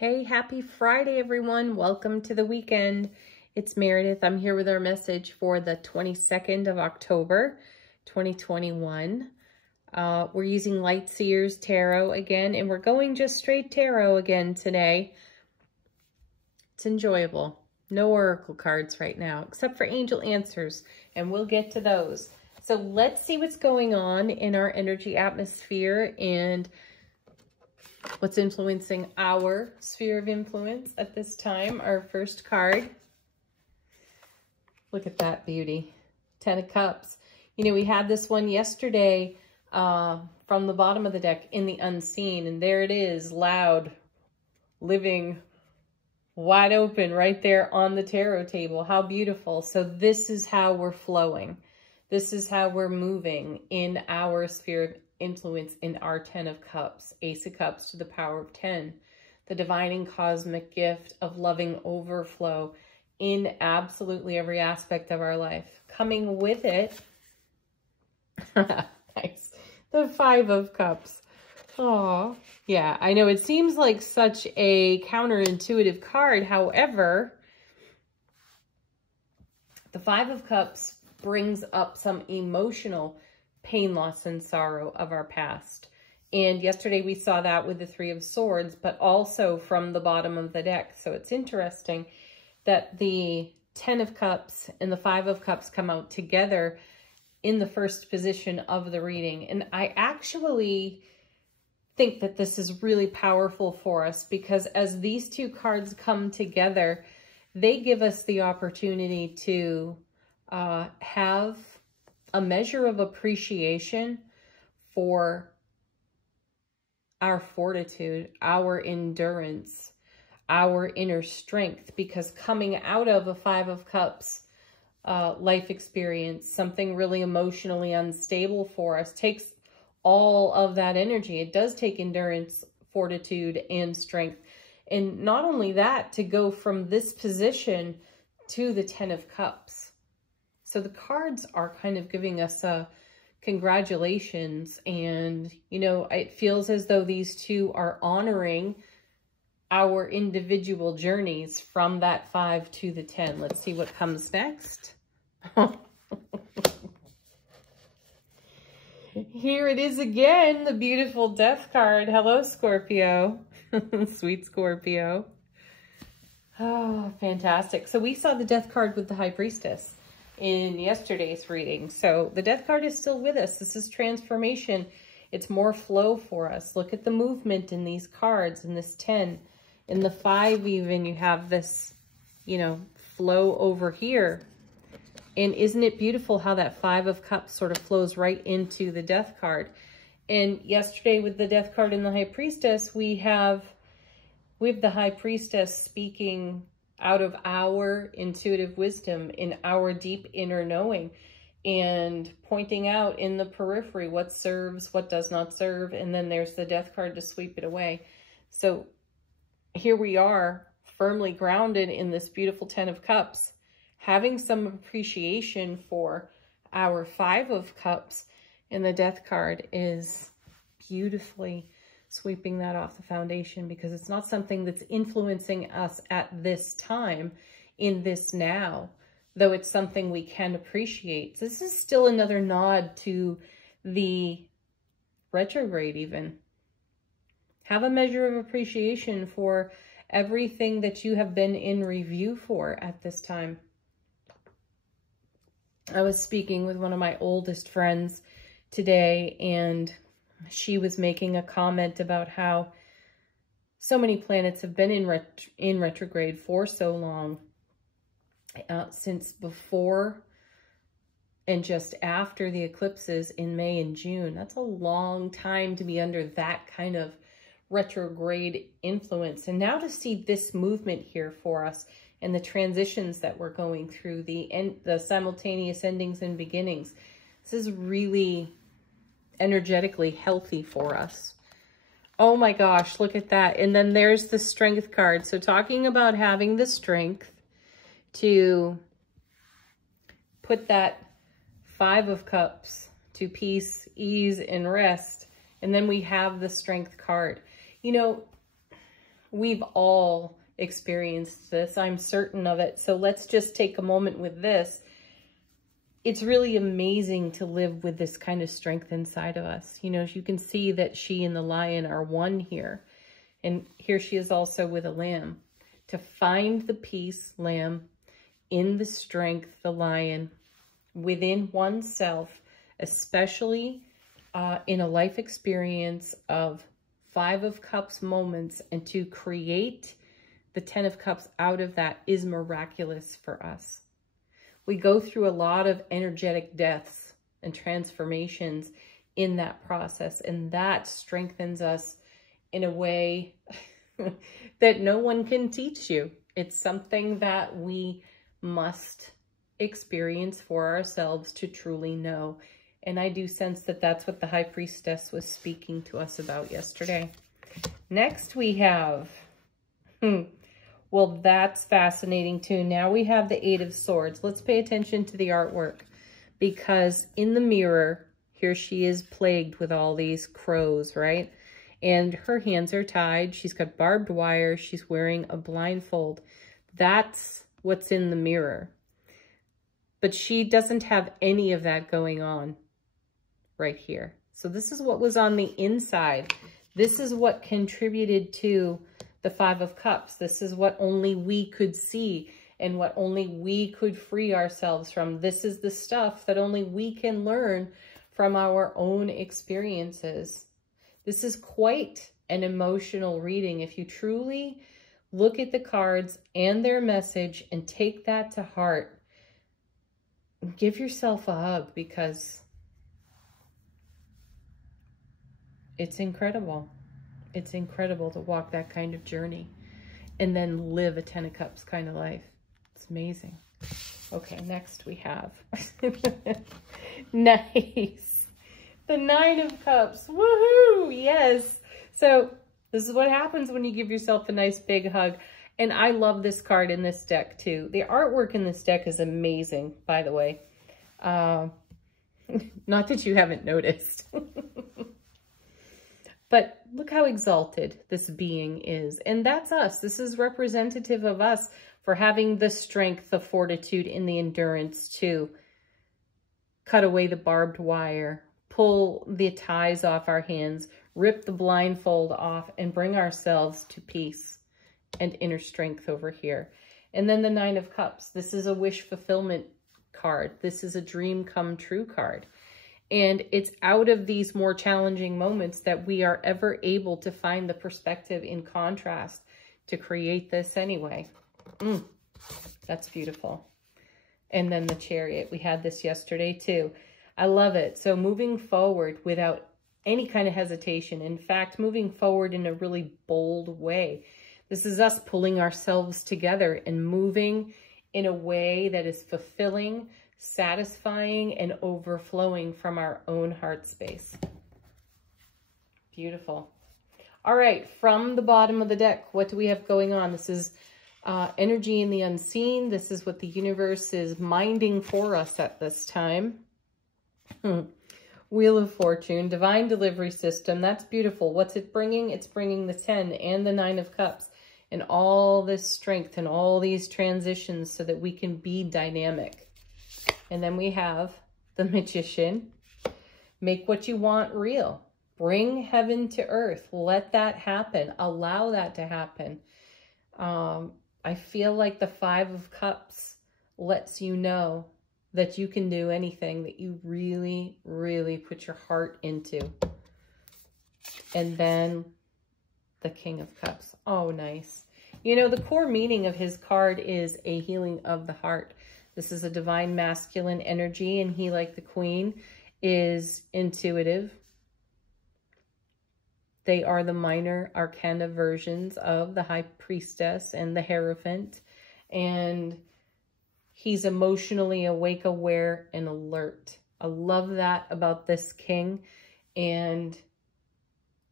Hey, happy Friday, everyone. Welcome to the weekend. It's Meredith. I'm here with our message for the 22nd of October, 2021. We're using Light Seers Tarot again, and we're going just straight tarot again today. It's enjoyable. No oracle cards right now, except for angel answers, and we'll get to those. So let's see what's going on in our energy atmosphere and what's influencing our sphere of influence at this time. Our first card. Look at that beauty. 10 of Cups. You know, we had this one yesterday from the bottom of the deck in the unseen. And there it is, loud, living, wide open right there on the tarot table. How beautiful. So this is how we're flowing. This is how we're moving in our sphere of influence in our 10 of Cups, Ace of Cups to the power of 10, the divine and cosmic gift of loving overflow in absolutely every aspect of our life. Coming with it, nice, the 5 of Cups. Oh, yeah, I know it seems like such a counterintuitive card. However, the 5 of Cups brings up some emotional pain, loss, and sorrow of our past. And yesterday we saw that with the 3 of Swords, but also from the bottom of the deck. So it's interesting that the 10 of Cups and the 5 of Cups come out together in the first position of the reading. And I actually think that this is really powerful for us because as these two cards come together, they give us the opportunity to have a measure of appreciation for our fortitude, our endurance, our inner strength, because coming out of a 5 of Cups life experience, something really emotionally unstable for us, takes all of that energy. It does take endurance, fortitude, and strength. And not only that, to go from this position to the 10 of Cups. So the cards are kind of giving us a congratulations. And, you know, it feels as though these two are honoring our individual journeys from that 5 to the 10. Let's see what comes next. Here it is again, the beautiful Death card. Hello, Scorpio. Sweet Scorpio. Oh, fantastic. So we saw the Death card with the High Priestess in yesterday's reading. So the Death card is still with us. This is transformation. It's more flow for us. Look at the movement in these cards, in this 10. In the 5 even, you have this, you know, flow over here. And isn't it beautiful how that 5 of Cups sort of flows right into the Death card? And yesterday with the Death card and the High Priestess, we have the High Priestess speaking out of our intuitive wisdom, in our deep inner knowing, and pointing out in the periphery what serves, what does not serve, and then there's the Death card to sweep it away. So here we are, firmly grounded in this beautiful 10 of Cups, having some appreciation for our 5 of Cups, and the Death card is beautifully sweeping that off the foundation, because it's not something that's influencing us at this time, in this now, though it's something we can appreciate. So this is still another nod to the retrograde even. Have a measure of appreciation for everything that you have been in review for at this time. I was speaking with one of my oldest friends today, and she was making a comment about how so many planets have been in retrograde for so long, since before and just after the eclipses in May and June. That's a long time to be under that kind of retrograde influence. And now to see this movement here for us and the transitions that we're going through, the simultaneous endings and beginnings, this is really energetically healthy for us. Oh my gosh, look at that. And then there's the Strength card. So talking about having the strength to put that 5 of Cups to peace, ease, and rest. And then we have the Strength card. You know, We've all experienced this. I'm certain of it. So let's just take a moment with this. It's really amazing to live with this kind of strength inside of us. You know, you can see that she and the lion are one here. And here she is also with a lamb. To find the peace, lamb, in the strength, the lion, within oneself, especially in a life experience of 5 of Cups moments, and to create the 10 of Cups out of that is miraculous for us. We go through a lot of energetic deaths and transformations in that process, and that strengthens us in a way that no one can teach you. It's something that we must experience for ourselves to truly know. And I do sense that that's what the High Priestess was speaking to us about yesterday. Next we have, well, that's fascinating too. Now we have the 8 of Swords. Let's pay attention to the artwork, because in the mirror, here she is plagued with all these crows, right? And her hands are tied. She's got barbed wire. She's wearing a blindfold. That's what's in the mirror. But she doesn't have any of that going on right here. So this is what was on the inside. This is what contributed to the 5 of Cups. This is what only we could see and what only we could free ourselves from. This is the stuff that only we can learn from our own experiences. This is quite an emotional reading. If you truly look at the cards and their message and take that to heart, give yourself a hug, because it's incredible. It's incredible to walk that kind of journey and then live a 10 of Cups kind of life. It's amazing. Okay, next we have nice. The 9 of Cups. Woohoo! Yes. So this is what happens when you give yourself a nice big hug. And I love this card in this deck too. The artwork in this deck is amazing, by the way. Not that you haven't noticed. But look how exalted this being is. And that's us. This is representative of us for having the strength, the fortitude, and the endurance to cut away the barbed wire, pull the ties off our hands, rip the blindfold off, and bring ourselves to peace and inner strength over here. And then the 9 of Cups. This is a wish fulfillment card. This is a dream come true card. And it's out of these more challenging moments that we are ever able to find the perspective in contrast to create this anyway. That's beautiful. And then the Chariot. We had this yesterday too. I love it. So moving forward without any kind of hesitation. In fact, moving forward in a really bold way. This is us pulling ourselves together and moving in a way that is fulfilling, satisfying, and overflowing from our own heart space. Beautiful. All right, from the bottom of the deck, what do we have going on? This is energy in the unseen. This is what the universe is minding for us at this time. Wheel of Fortune, Divine Delivery System. That's beautiful. What's it bringing? It's bringing the 10 and the 9 of Cups and all this strength and all these transitions so that we can be dynamic. And then we have the Magician. Make what you want real. Bring heaven to earth. Let that happen. Allow that to happen. I feel like the 5 of Cups lets you know that you can do anything that you really, really put your heart into. And then the King of Cups. Oh, nice. You know, the core meaning of his card is a healing of the heart. This is a divine masculine energy, and he, like the Queen, is intuitive. They are the minor arcana versions of the High Priestess and the Hierophant. And he's emotionally awake, aware, and alert. I love that about this king. And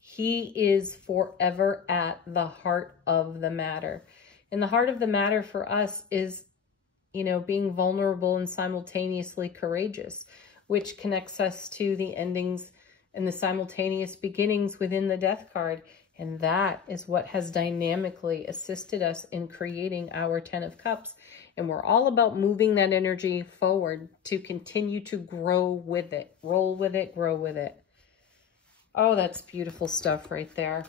he is forever at the heart of the matter. And the heart of the matter for us is, you know, being vulnerable and simultaneously courageous, which connects us to the endings and the simultaneous beginnings within the Death card. And that is what has dynamically assisted us in creating our 10 of Cups. And we're all about moving that energy forward to continue to grow with it, roll with it, grow with it. Oh, that's beautiful stuff right there.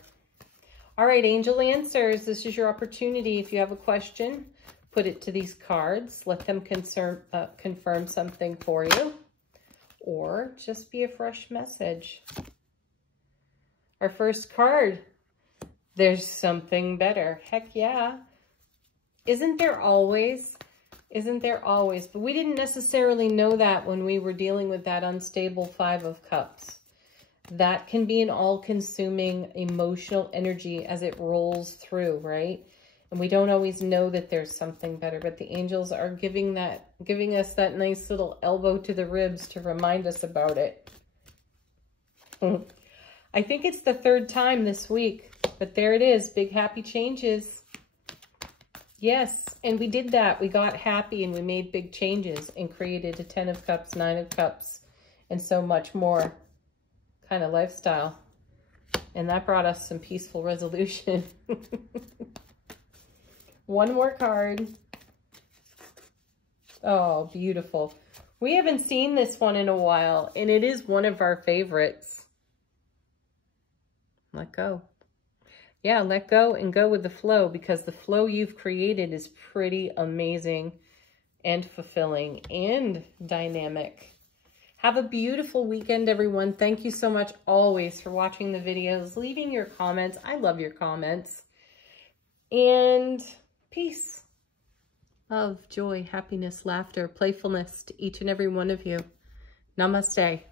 All right, angel answers. This is your opportunity. If you have a question, put it to these cards. Let them confirm something for you, or just be a fresh message. Our first card, there's something better. Heck yeah. Isn't there always? Isn't there always? But we didn't necessarily know that when we were dealing with that unstable 5 of Cups. That can be an all-consuming emotional energy as it rolls through, right? And we don't always know that there's something better, but the angels are giving us that nice little elbow to the ribs to remind us about it. I think it's the 3rd time this week, but there it is. Big happy changes. Yes, and we did that. We got happy and we made big changes and created a 10 of Cups, 9 of Cups, and so much more kind of lifestyle. And that brought us some peaceful resolution. One more card. Oh, beautiful. We haven't seen this one in a while, and it is one of our favorites. Let go. Yeah, let go and go with the flow, because the flow you've created is pretty amazing and fulfilling and dynamic. Have a beautiful weekend, everyone. Thank you so much always for watching the videos, leaving your comments. I love your comments. And peace, love, joy, happiness, laughter, playfulness to each and every one of you. Namaste.